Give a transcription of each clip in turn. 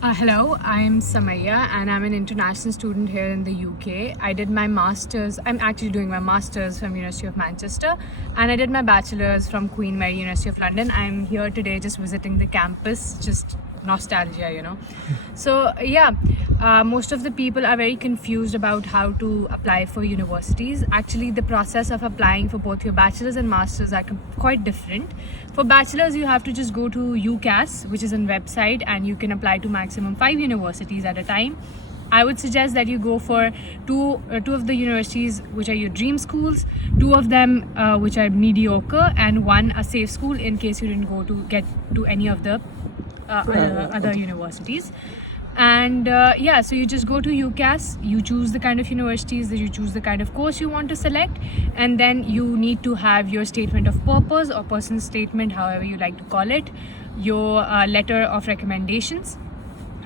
Hello, I'm Sameyia and I'm an international student here in the UK. I did my master's, I'm actually doing my master's from University of Manchester, and I did my bachelor's from Queen Mary, University of London. I'm here today just visiting the campus, just nostalgia. So yeah, most of the people are very confused about how to apply for universities. Actually, the process of applying for both your bachelor's and master's are quite different. For bachelor's, you have to just go to UCAS, which is a website, and you can apply to maximum 5 universities at a time. I would suggest that you go for two of the universities which are your dream schools, 2 of them which are mediocre, and 1 a safe school in case you didn't get to any of the other universities. And so you just go to UCAS, you choose the kind of universities, that you choose the kind of course you want to select, and then you need to have your statement of purpose or personal statement, however you like to call it, your letter of recommendations,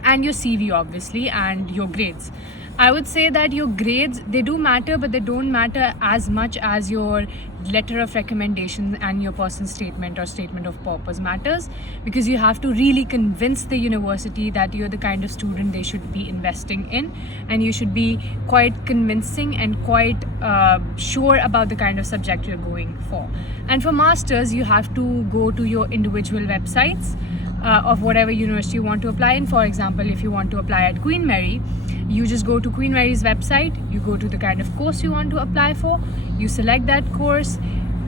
and your CV obviously, and your grades. I would say that your grades, they do matter, but they don't matter as much as your letter of recommendation and your personal statement or statement of purpose matters, because you have to really convince the university that you're the kind of student they should be investing in, and you should be quite convincing and quite sure about the kind of subject you're going for. And for masters, you have to go to your individual websites of whatever university you want to apply in. For example, if you want to apply at Queen Mary, you just go to Queen Mary's website, you go to the kind of course you want to apply for, you select that course,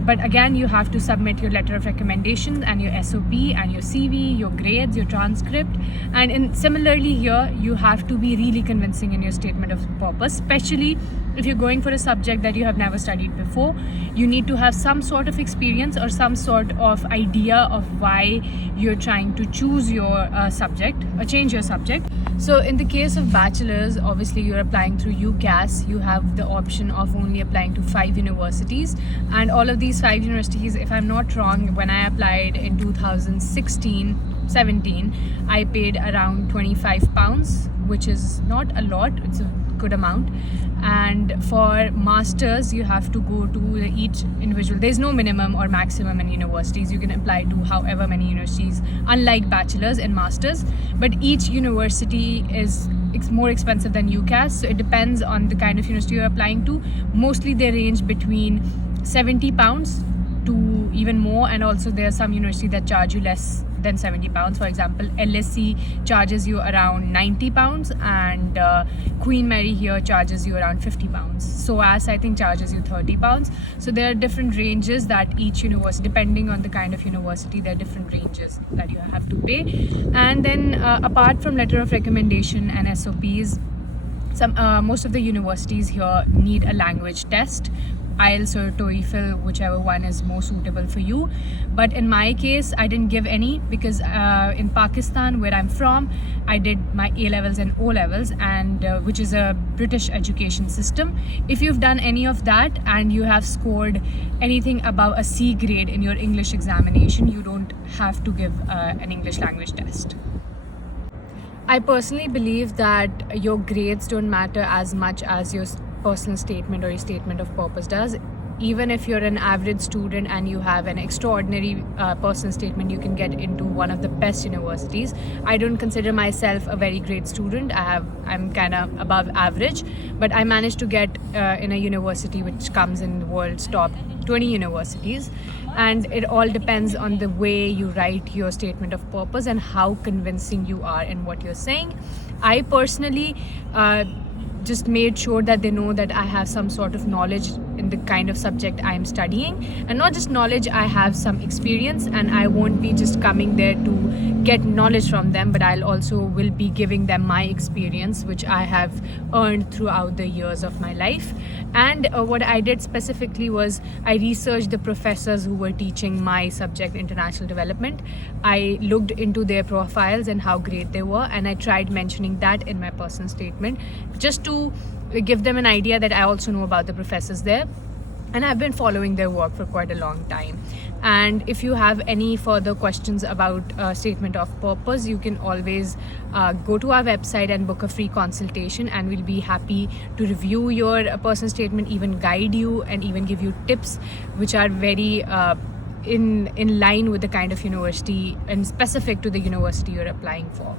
but again you have to submit your letter of recommendation and your SOP and your CV, your grades, your transcript. And similarly here, you have to be really convincing in your statement of purpose, especially if you're going for a subject that you have never studied before. You need to have some sort of experience or some sort of idea of why you're trying to choose your subject or change your subject. So in the case of bachelor's, obviously you're applying through UCAS. You have the option of only applying to 5 universities, and all of these 5 universities, if I'm not wrong, when I applied in 2016-17, I paid around £25, which is not a lot, it's a good amount. And for masters, you have to go to each individual, there's no minimum or maximum in universities, you can apply to however many universities, unlike bachelor's and masters, but each university is more expensive than UCAS, so it depends on the kind of university you're applying to. Mostly they range between £70 to even more, and also there are some universities that charge you less than £70. For example, LSE charges you around £90, and Queen Mary here charges you around £50. SOAS, I think, charges you £30. So there are different ranges that each university, depending on the kind of university, there are different ranges that you have to pay. And then apart from letter of recommendation and SOPs, most of the universities here need a language test, IELTS or TOEFL, whichever one is more suitable for you. But in my case, I didn't give any, because in Pakistan, where I'm from, I did my A-levels and O-levels, and which is a British education system. If you've done any of that and you have scored anything above a C grade in your English examination, you don't have to give an English language test. I personally believe that your grades don't matter as much as your personal statement or your statement of purpose does. Even if you're an average student and you have an extraordinary personal statement, you can get into one of the best universities. I don't consider myself a very great student. I'm kind of above average, but I managed to get in a university which comes in the world's top 20 universities, and it all depends on the way you write your statement of purpose and how convincing you are in what you're saying. I personally just made sure that they know that I have some sort of knowledge in the kind of subject I am studying, and not just knowledge, I have some experience, and I won't be just coming there to get knowledge from them, but I'll also will be giving them my experience, which I have earned throughout the years of my life. And what I did specifically was I researched the professors who were teaching my subject, international development. I looked into their profiles and how great they were, and I tried mentioning that in my personal statement, just to give them an idea that I also know about the professors there, and I've been following their work for quite a long time. And if you have any further questions about statement of purpose, you can always go to our website and book a free consultation, and we'll be happy to review your personal statement, even guide you and even give you tips which are very in line with the kind of university and specific to the university you're applying for.